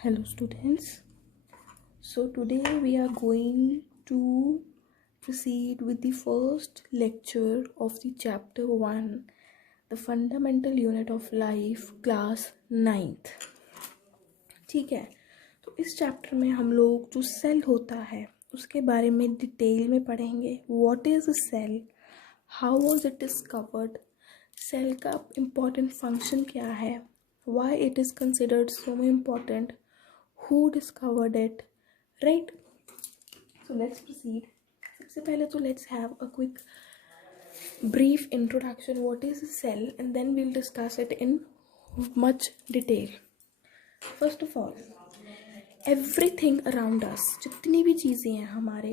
Hello students. So today we are going to proceed with the first lecture of the chapter 1, the fundamental unit of life, class 9th. ठीक है, तो इस chapter में हम लोग जो सेल होता है उसके बारे में डिटेल में पढ़ेंगे. What is a cell, how was it discovered, cell का इम्पोर्टेंट फंक्शन क्या है, why it is considered so important, who discovered it, right? So let's proceed. सबसे पहले तो let's have a quick brief introduction. What is a cell? And then we'll discuss it in much detail. First of all, everything around us, जितनी भी चीज़ें हैं हमारे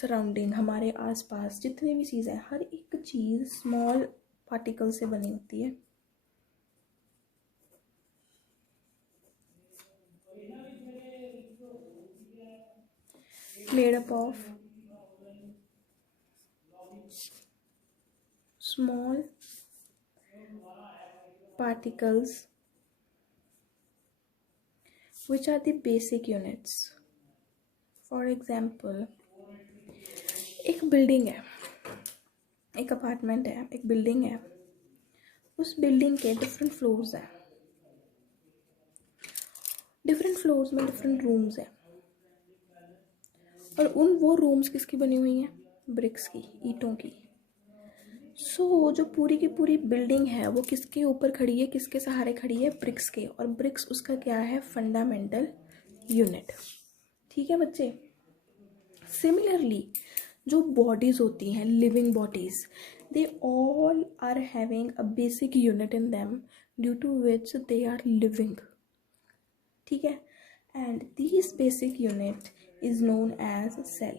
surrounding, हमारे आसपास जितनी भी चीज़ें हैं, हर एक चीज़ स्मॉल पार्टिकल से बनी होती है. Made up of small particles which are the basic units. For example, एक बिल्डिंग है, एक अपार्टमेंट है, एक बिल्डिंग है. उस बिल्डिंग के डिफरेंट फ्लोर्स हैं, डिफरेंट फ्लोर्स में डिफरेंट रूम्स हैं, और वो रूम्स किसकी बनी हुई हैं? ब्रिक्स की, ईंटों की. सो जो पूरी की पूरी बिल्डिंग है वो किसके ऊपर खड़ी है, किसके सहारे खड़ी है? ब्रिक्स के. और ब्रिक्स उसका क्या है? Fundamental unit. ठीक है बच्चे. सिमिलरली जो बॉडीज होती हैं, living bodies, they all are having a basic unit in them due to which they are living. ठीक है. and this basic unit is known as cell.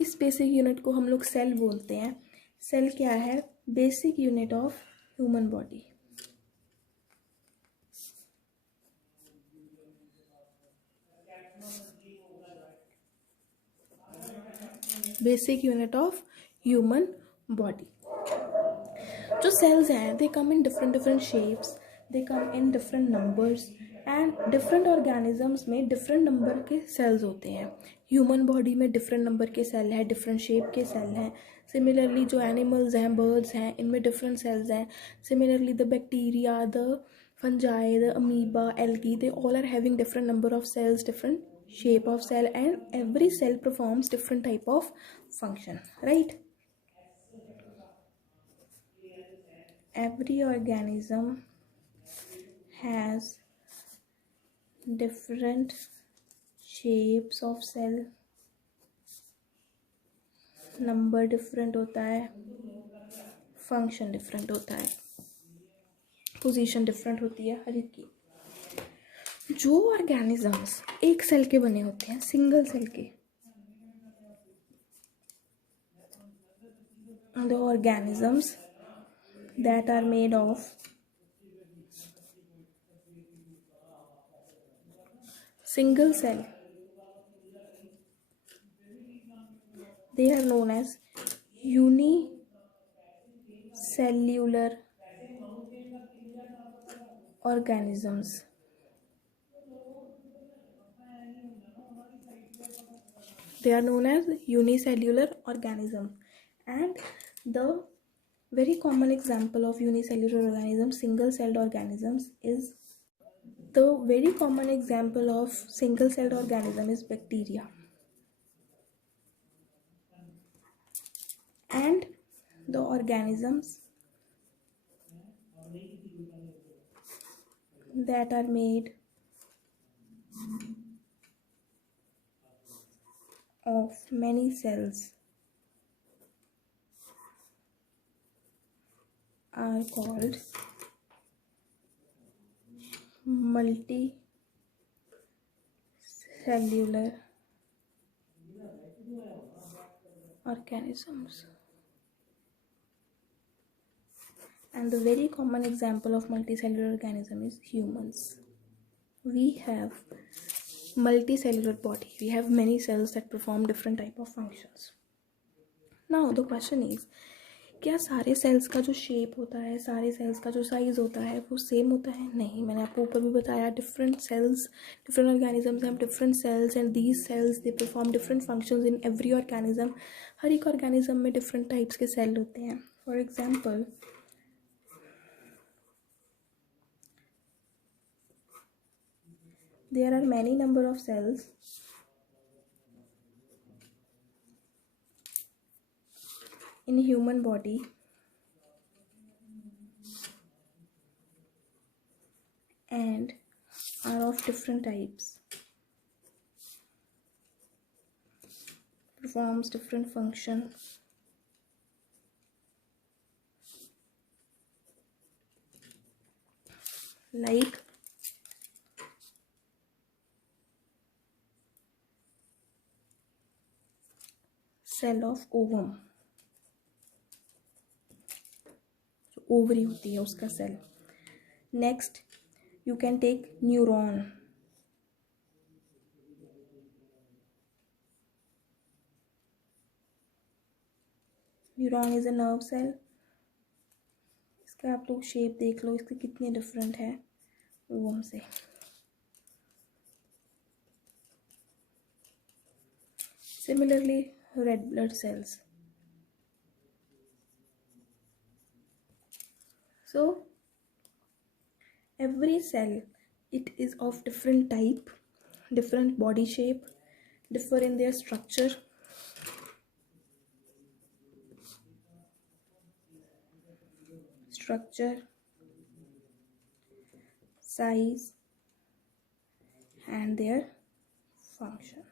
इस बेसिक यूनिट को हम लोग सेल बोलते हैं. सेल क्या है? Basic unit of human body. Basic unit of human body. जो सेल्स हैं they come in different shapes, they come in different numbers, and different organisms में डिफरेंट नंबर के सेल्स होते हैं. ह्यूमन बॉडी में डिफरेंट नंबर के cell हैं, different shape के सेल हैं. सिमिलरली जो एनिमल्स हैं, बर्ड्स हैं, इनमें डिफरेंट सेल्स हैं. Similarly the bacteria, the fungi, the amoeba, algae, they all are having different number of cells, different shape of cell, and every cell performs different type of function, right? Every organism has different shapes of cell, number different होता है, function different होता है, position different होती है हर एक की. जो organisms एक सेल के बने होते हैं, सिंगल सेल के, the organisms that are made of single cell, they are known as unicellular organisms. They are known as unicellular organism. And the very common example of unicellular organisms, single celled organisms, is the very common example of single celled organism is bacteria. And the organisms that are made of many cells are called multicellular organisms. And the very common example of multicellular organism is humans. We have multicellular body. We have many cells that perform different type of functions. Now the question is, क्या सारे sales का जो shape होता है, सारे sales का जो size होता है वो सेम होता है? नहीं, मैंने आपको ऊपर भी बताया different cells, different organisms have different cells and these cells they perform different functions in every organism. हर एक ऑर्गेनिज्म में डिफरेंट टाइप्स के सेल होते हैं. For example, there are many number of cells in human body and are of different types, performs different function. Like cell of ovum, जो ovary होती है उसका cell. Next you can take neuron. Neuron is a nerve cell. इसका आप लोग shape देख लो, इसके कितने डिफरेंट है ओवम से. Similarly red blood cells. So every cell, it is of different type, different body shape, differ in their structure, size and their function.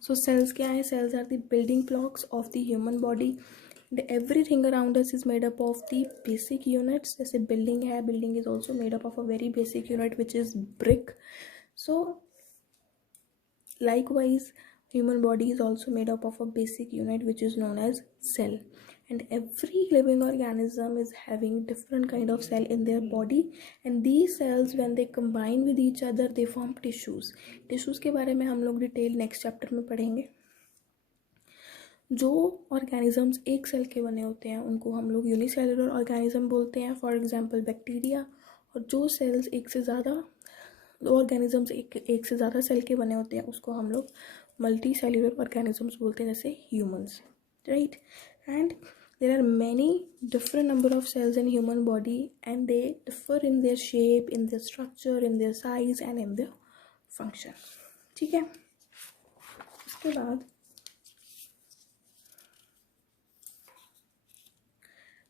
So cells क्या है? Cells are the building blocks of the human body. And everything around us is made up of the basic units. जैसे building है, building is also made up of a very basic unit which is brick. So likewise, human body is also made up of a basic unit which is known as cell. And every living organism is having different kind of cell in their body, and these cells when they combine with each other they form tissues. tissues के बारे में हम लोग detail next chapter में पढ़ेंगे. जो organisms एक cell के बने होते हैं उनको हम लोग यूनिसेलुलर ऑर्गेनिज्म बोलते हैं, फॉर एग्जांपल बैक्टीरिया. और जो सेल्स एक से ज़्यादा ऑर्गेनिजम्स एक से ज़्यादा सेल के बने होते हैं उसको हम लोग मल्टी सेल्यूलर ऑर्गेनिजम्स बोलते हैं, जैसे humans, right. And there are many different number of cells in human body and they differ in their shape, in their structure, in their size and in their function. ठीक है. उसके बाद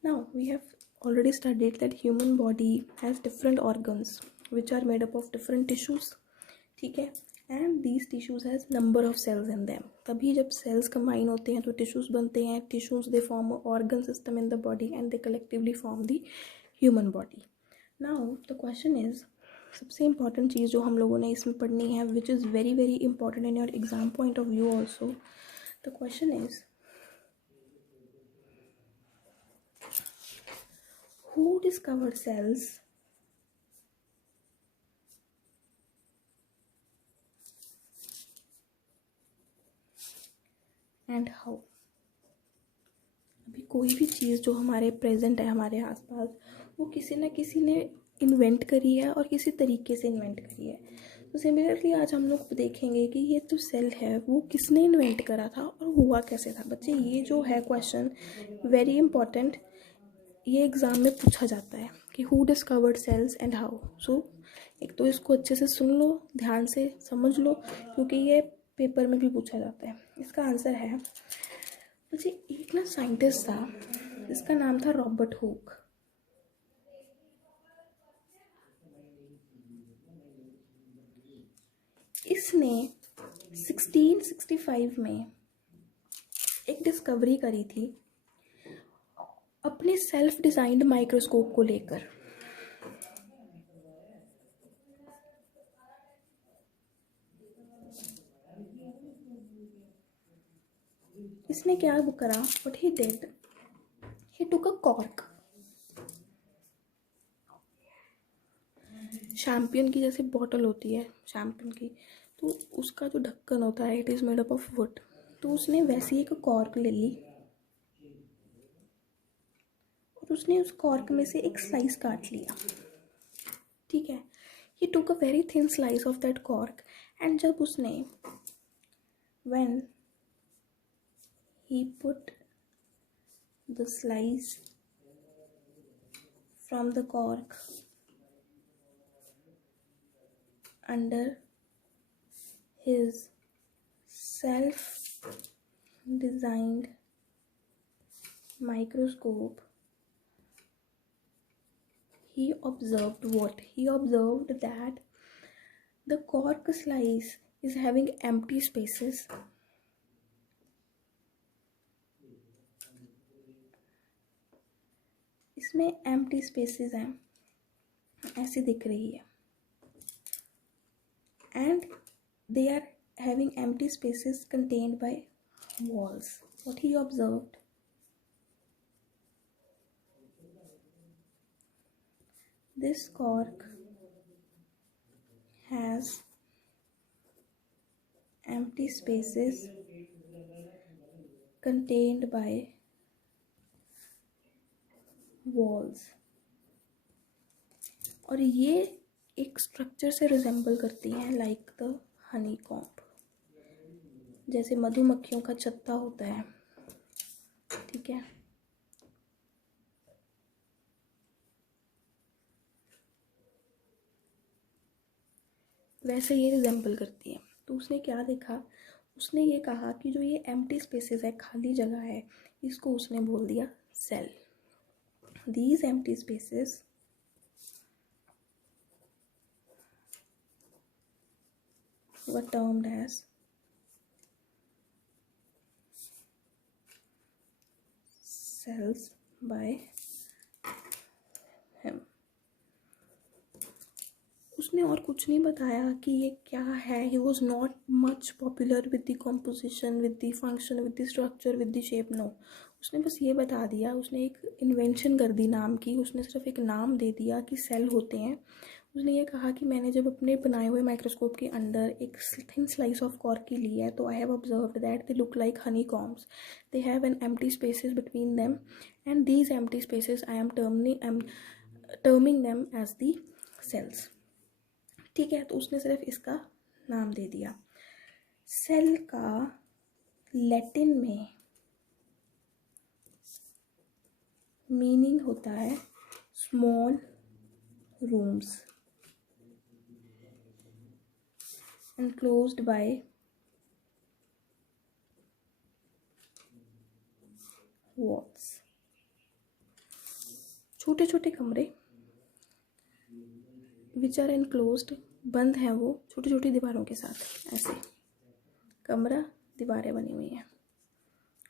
now we have already studied that human body has different organs which are made up of different tissues. ठीक है. And these tissues has number of cells in them. तभी जब sales combine होते हैं तो टिश्यूज बनते हैं. Tissues they form organ system in the body and they collectively form the human body. Now the question is, सबसे important चीज़ जो हम लोगों ने इसमें पढ़नी है which is very very important in your exam point of view also. The question is, who discovered cells and how. अभी कोई भी चीज़ जो हमारे प्रेजेंट है, हमारे आसपास, वो किसी न किसी ने इन्वेंट करी है और किसी तरीके से इन्वेंट करी है. तो सिमिलरली आज हम लोग देखेंगे कि ये जो सेल है वो किसने इन्वेंट करा था और हुआ कैसे था. बच्चे ये जो है क्वेश्चन वेरी इंपॉर्टेंट, ये एग्ज़ाम में पूछा जाता है कि who discovered cells and how. So एक तो इसको अच्छे से सुन लो, ध्यान से समझ लो, क्योंकि ये पेपर में भी पूछा जाता है. इसका आंसर है, मुझे एक ना साइंटिस्ट था जिसका नाम था रॉबर्ट हुक. इसने 1665 में एक डिस्कवरी करी थी अपने सेल्फ डिजाइंड माइक्रोस्कोप को लेकर. इसने क्या करा, what he did, he took a cork. Champion की जैसे बॉटल होती है शैम्पियन की, तो उसका जो ढक्कन होता है it is made up of would. तो उसने वैसी एक कॉर्क ले ली तो उसने उस कॉर्क में से एक स्लाइस काट लिया, ठीक है. He took a very thin slice of that cork, and जब उसने when he put the slice from the cork under his self designed microscope, he observed that the cork slice is having empty spaces. इसमें empty spaces हैं, ऐसी दिख रही है, and they are having empty spaces contained by walls. What he observed, this cork has empty spaces contained by walls. और ये एक structure से रिजेंबल करती हैं लाइक द हनी कॉम्ब, जैसे मधुमक्खियों का छत्ता होता है, ठीक है. वैसे ये रिजेंबल करती है. तो उसने क्या देखा, उसने ये कहा कि जो ये एम्प्टी स्पेसेस है, खाली जगह है, इसको उसने बोल दिया cell. These empty spaces were termed as cells by him. उसने और कुछ नहीं बताया कि ये क्या है. He was not much popular with the composition, with the function, with the structure, with the shape. No, उसने बस ये बता दिया. उसने एक इन्वेंशन कर दी नाम की. उसने सिर्फ एक नाम दे दिया कि सेल होते हैं. उसने ये कहा कि मैंने जब अपने बनाए हुए माइक्रोस्कोप के अंदर एक थिन स्लाइस ऑफ कॉर्क की ली है, तो I have observed that they look like honeycombs. They have an empty spaces between them, and these empty spaces I am terming them as the cells. ठीक है. तो उसने सिर्फ इसका नाम दे दिया. सेल का लैटिन में मीनिंग होता है small rooms enclosed by walls. छोटे छोटे कमरे which are enclosed, बंद हैं वो छोटी छोटी दीवारों के साथ. ऐसे कमरा, दीवारें बनी हुई हैं,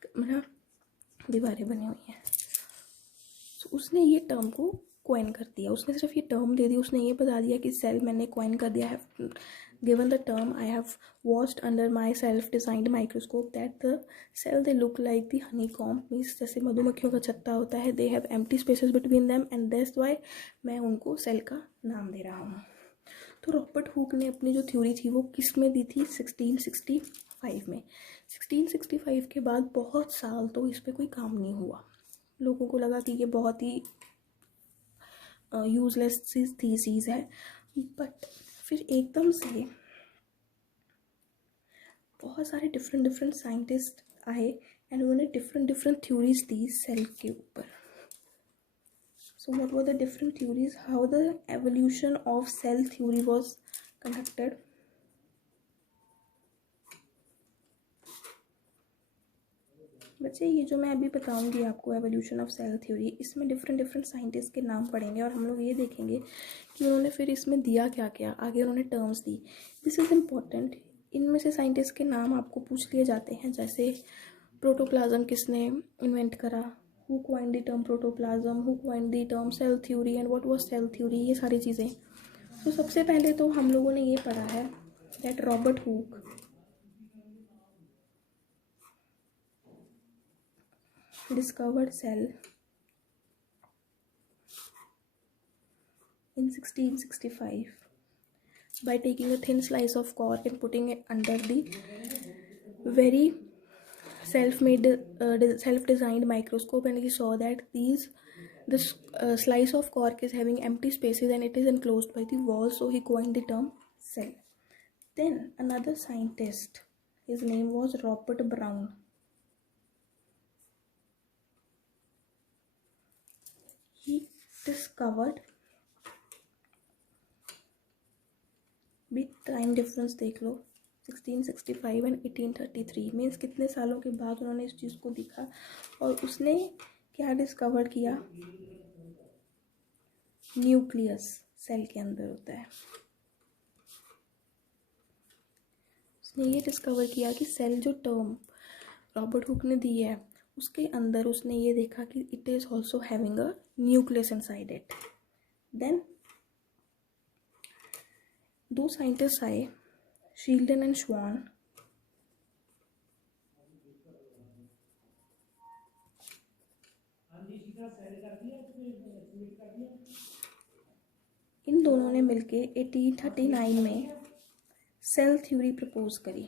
कमरा, दीवारें बनी हुई हैं. तो उसने ये टर्म को क्वाइन कर दिया. उसने सिर्फ ये टर्म दे दी. उसने ये बता दिया कि सेल मैंने क्वाइन कर दिया है. Given the term, I have watched under my self-designed microscope that the cell they look like the honeycomb, means जैसे मधुमक्खियों का छत्ता होता है. They have empty spaces between them, and that's why मैं उनको सेल का नाम दे रहा हूँ. तो रॉबर्ट हुक ने अपनी जो थ्योरी थी वो किस में दी थी? 1665 में. 1665 के बाद बहुत साल तो इस पर कोई काम नहीं हुआ. लोगों को लगा कि ये बहुत ही यूजलेस थीसिस है. बट फिर एकदम से बहुत सारे डिफरेंट साइंटिस्ट आए एंड उन्होंने डिफरेंट थ्योरीज दी सेल के ऊपर. So what were the different theories? How the evolution of cell theory was conducted. बच्चे ये जो मैं अभी बताऊंगी आपको एवोल्यूशन ऑफ सेल थ्योरी, इसमें डिफरेंट साइंटिस्ट के नाम पढ़ेंगे और हम लोग ये देखेंगे कि उन्होंने फिर इसमें दिया क्या क्या. आगे उन्होंने terms the. This is important. इनमें से साइंटिस्ट के नाम आपको पूछ लिए जाते हैं. जैसे प्रोटोप्लाज्म किसने इन्वेंट करा, who coined the term protoplasm, who coined the term cell theory, and what was cell theory, ये सारी चीज़ें. तो सबसे पहले तो हम लोगों ने ये पढ़ा है that Robert Hooke discovered cell in 1665 by taking a thin slice of cork and putting it under the very self-designed microscope, and he saw that This slice of cork is having empty spaces and it is enclosed by the wall, so he coined the term cell. Then another scientist, his name was Robert Brown. He discovered, भी time difference देख लो, 1665 and 1833 means कितने सालों के बाद उन्होंने इस चीज़ को देखा। और उसने क्या डिस्कवर किया? न्यूक्लियस सेल के अंदर होता है। उसने ये डिस्कवर किया कि सेल जो टर्म रॉबर्ट हुक ने दी है उसके अंदर उसने ये देखा कि it is also having a nucleus inside it. Then दो साइंटिस्ट आए, शील्डन एंड श्वान। इन दोनों ने मिलके 1839 में सेल थ्योरी प्रपोज करी।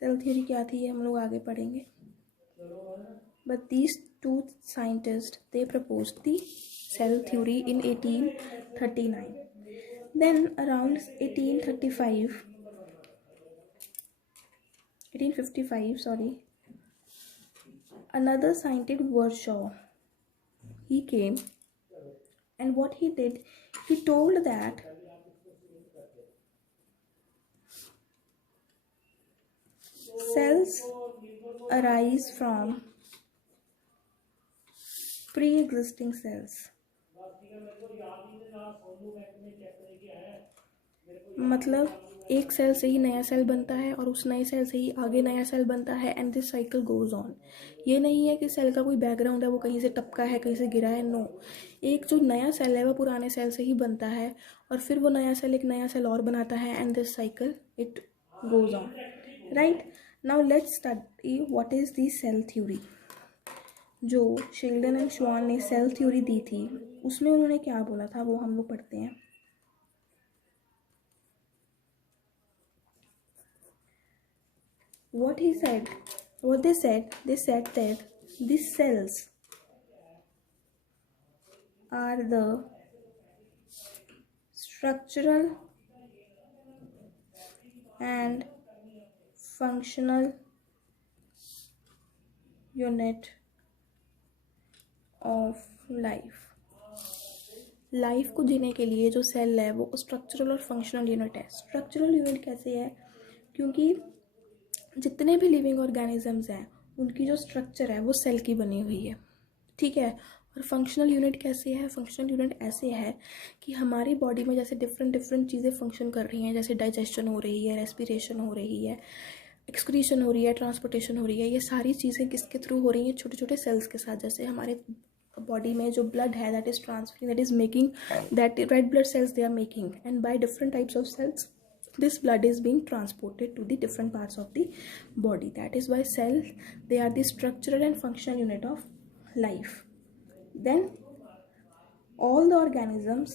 सेल थ्योरी क्या थी ये हम लोग आगे पढ़ेंगे, but these two scientist they proposed the cell theory in 1839. Then around 1855, another scientist, Virchow, he came, and what he did, he told that cells arise from pre-existing cells. मतलब एक cell से ही नया सेल बनता है और उस नए cell से ही आगे नया सेल बनता है, and this cycle goes on. ये नहीं है कि सेल का कोई बैकग्राउंड है, वो कहीं से टपका है, कहीं से गिरा है, नो। एक जो नया सेल है वो पुराने सेल से ही बनता है और फिर वो नया सेल एक नया सेल और बनाता है, and this cycle it goes on, right. Now let's study what is the cell theory. जो शील्डन एंड श्वान ने सेल थ्योरी दी थी उसमें उन्होंने क्या बोला था वो हम लोग पढ़ते हैं। What he said, what they said that these cells are the structural and functional unit of life. Life को जीने के लिए जो सेल है वो स्ट्रक्चरल और फंक्शनल यूनिट है। स्ट्रक्चरल यूनिट कैसे है? क्योंकि जितने भी लिविंग ऑर्गेनिजम्स हैं उनकी जो स्ट्रक्चर है वो सेल की बनी हुई है, ठीक है। और फंक्शनल यूनिट कैसे है? फंक्शनल यूनिट ऐसे है कि हमारी बॉडी में जैसे डिफरेंट चीज़ें फंक्शन कर रही हैं, जैसे डाइजेशन हो रही है, रेस्पिरेशन हो रही है, एक्सक्रीशन हो रही है, ट्रांसपोर्टेशन हो रही है, ये सारी चीज़ें किसके थ्रू हो रही हैं? छोटे छोटे सेल्स के साथ। जैसे हमारे बॉडी में जो ब्लड है that is transferring, that is making, that red blood cells they are making, and by different types of cells this blood is being transported to the different parts of the body. That is why cells, they are the structural and functional unit of life. Then all the organisms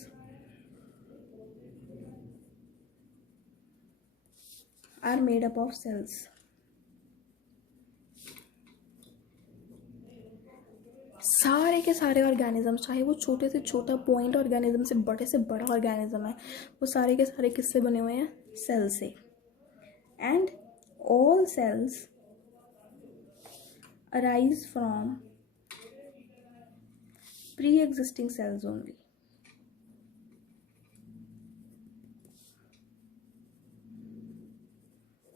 are made up of cells. सारे के सारे organism, चाहे वो छोटे से छोटा point organism से बड़ा ऑर्गेनिज्म है, वो सारे के सारे किससे बने हुए हैं? सेल से। And all cells arise from pre existing cells only.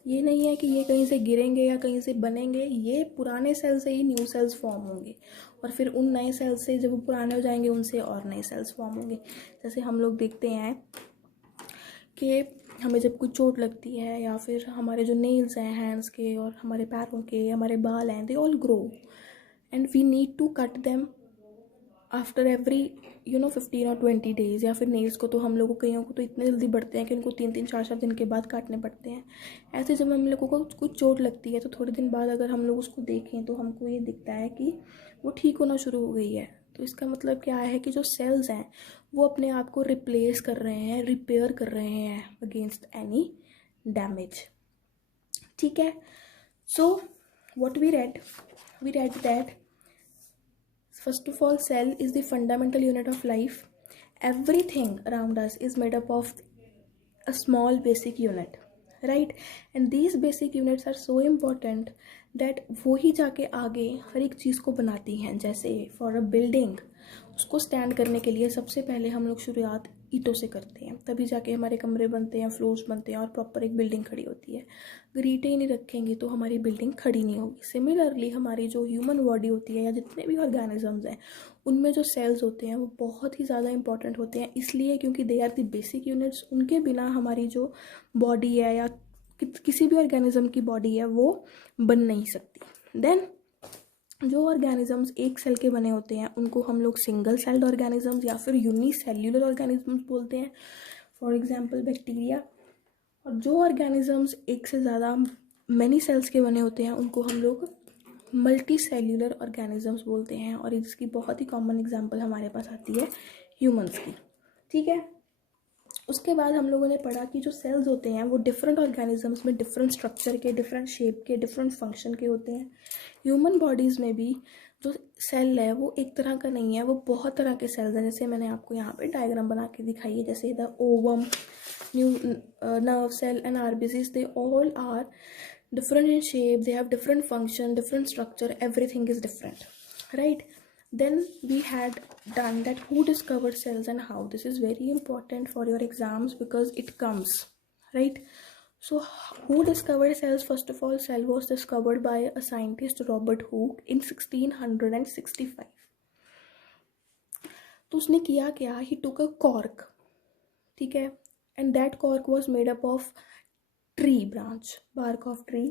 ये नहीं है कि ये कहीं से गिरेंगे या कहीं से बनेंगे, ये पुराने सेल से ही न्यू सेल्स फॉर्म होंगे और फिर उन नए सेल्स से जब वो पुराने हो जाएंगे उनसे और नए सेल्स फॉर्म होंगे। जैसे हम लोग देखते हैं कि हमें जब कोई चोट लगती है या फिर हमारे जो नेल्स हैं हैंड्स के और हमारे पैरों के, हमारे बाल हैं, they all grow and we need to cut them after every 15 और 20 डेज। या फिर नेल्स को तो हम लोगों कईयों को तो इतने जल्दी बढ़ते हैं कि उनको 3-3 4-4 दिन के बाद काटने पड़ते हैं। ऐसे जब हम लोगों को कुछ चोट लगती है तो थोड़े दिन बाद अगर हम लोग उसको देखें तो हमको ये दिखता है कि वो ठीक होना शुरू हो गई है। तो इसका मतलब क्या है कि जो सेल्स हैं वो अपने आप को रिप्लेस कर रहे हैं, रिपेयर कर रहे हैं अगेंस्ट एनी डैमेज, ठीक है। So what we read that First of all, cell is the fundamental unit of life. Everything around us is made up of a small basic unit, right? And these basic units are so important that वो ही जाके आगे हर एक चीज़ को बनाती हैं. जैसे for a building, उसको stand करने के लिए सबसे पहले हम लोग शुरुआत ईंटों से करते हैं, तभी जाके हमारे कमरे बनते हैं, फ्लोर्स बनते हैं और प्रॉपर एक बिल्डिंग खड़ी होती है. अगर ईंटें ही नहीं रखेंगे तो हमारी बिल्डिंग खड़ी नहीं होगी. सिमिलरली हमारी जो ह्यूमन बॉडी होती है या जितने भी ऑर्गेनिजम्स हैं, उनमें जो सेल्स होते हैं वो बहुत ही ज़्यादा इंपॉर्टेंट होते हैं. इसलिए क्योंकि they are the basic units. उनके बिना हमारी जो बॉडी है या किसी भी ऑर्गेनिज्म की बॉडी है वो बन नहीं सकती. देन जो ऑर्गेनिजम्स एक सेल के बने होते हैं उनको हम लोग सिंगल सेल्ड ऑर्गेनिजम्स या फिर यूनिसेल्यूलर ऑर्गेनिजम्स बोलते हैं. For example bacteria. और जो ऑर्गेनिजम्स एक से ज़्यादा मैनी सेल्स के बने होते हैं उनको हम लोग मल्टी सेल्यूलर ऑर्गेनिजम्स बोलते हैं. और इसकी बहुत ही कॉमन एग्जांपल हमारे पास आती है ह्यूमंस की. ठीक है. उसके बाद हम लोगों ने पढ़ा कि जो सेल्स होते हैं वो डिफरेंट ऑर्गेनिजम्स में डिफरेंट स्ट्रक्चर के, डिफरेंट शेप के, डिफरेंट फंक्शन के होते हैं. ह्यूमन बॉडीज़ में भी जो सेल है वो एक तरह का नहीं है, वो बहुत तरह के सेल्स हैं. जैसे मैंने आपको यहाँ पे डायग्राम बना के दिखाई है. जैसे the ovum, new nerve cell and RBCs, they all are different in shape, they have different function, different structure, everything is different, right? Then we had done that who discovered cells and how. This is very important for your exams because it comes, right? So who discovered cells? First of all, cell was discovered by a scientist, Robert Hooke, in 1665. तो उसने किया क्या? He took a cork, ठीक है, and that cork was made up of tree branch, bark of tree.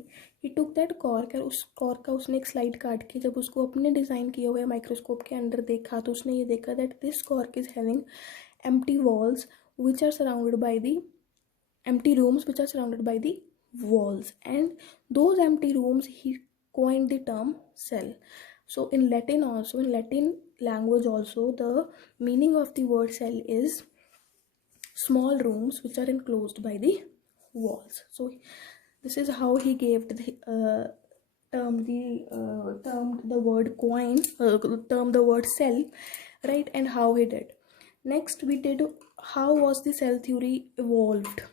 He took that cork और उस cork का उसने एक स्लाइड काट के जब उसको अपने डिज़ाइन किए हुए माइक्रोस्कोप के अंदर देखा तो उसने ये देखा that this cork is having empty walls which are surrounded by the empty rooms which are surrounded by the walls, and those empty rooms he coined the term cell. So in Latin also, in Latin language also, the meaning of the word cell is small rooms which are enclosed by the walls. So this is how he gave the termed the word termed the word cell, right? And how he did. Next we did how was the cell theory evolved.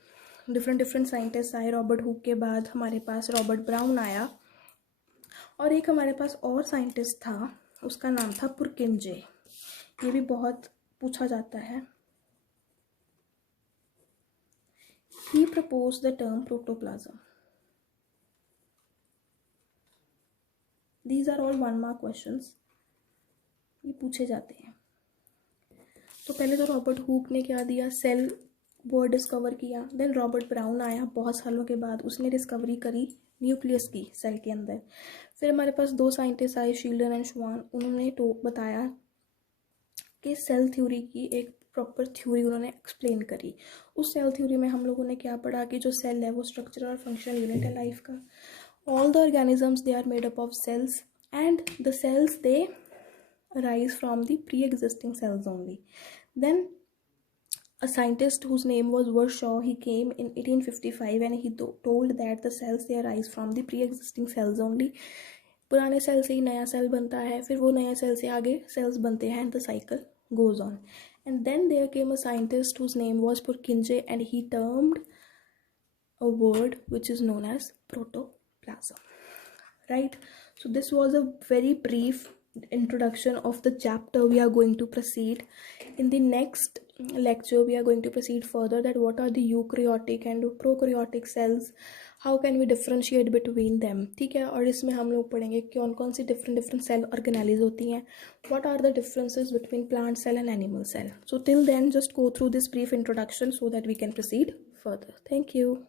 Different scientist आए. Robert Hooke के बाद हमारे पास Robert brown आया और एक हमारे पास और scientist था, उसका नाम था पुरकिंजे. ये भी बहुत पूछा जाता है. He proposed the term protoplasm. These are all 1 mark questions. ये पूछे जाते हैं. तो पहले तो रॉबर्ट हुक ने क्या दिया, सेल वर्ड डिस्कवर किया. देन रॉबर्ट ब्राउन आया बहुत सालों के बाद, उसने डिस्कवरी करी न्यूक्लियस की सेल के अंदर. फिर हमारे पास 2 साइंटिस्ट आए, शील्डन एंड श्वान. उन्होंने तो बताया कि सेल थ्योरी की एक प्रॉपर थ्योरी उन्होंने एक्सप्लेन करी. उस सेल थ्योरी में हम लोगों ने क्या पढ़ा कि जो सेल है वो स्ट्रक्चर और फंक्शनल यूनिट है लाइफ का. All the organisms they are made up of cells and the cells they arise from the pre-existing cells only. Then a scientist whose name was Warshaw, he came in 1855 and he told that the cells they arise from the pre-existing cells only. पुराने cell से ही नया cell बनता है, फिर वो नया cell से आगे सेल्स बनते हैं, and the cycle goes on. And then there came a scientist whose name was Purkinje and he termed a word which is known as protoplasm, right? So this was a very brief introduction of the chapter. We are going to proceed in the next lecture. We are going to proceed further that what are the eukaryotic and prokaryotic cells, how can we differentiate between them, ठीक है. और इसमें हम लोग पढ़ेंगे कौन कौन सी different cell organelles होती हैं, what are the differences between plant cell and animal cell. So till then just go through this brief introduction so that we can proceed further. Thank you.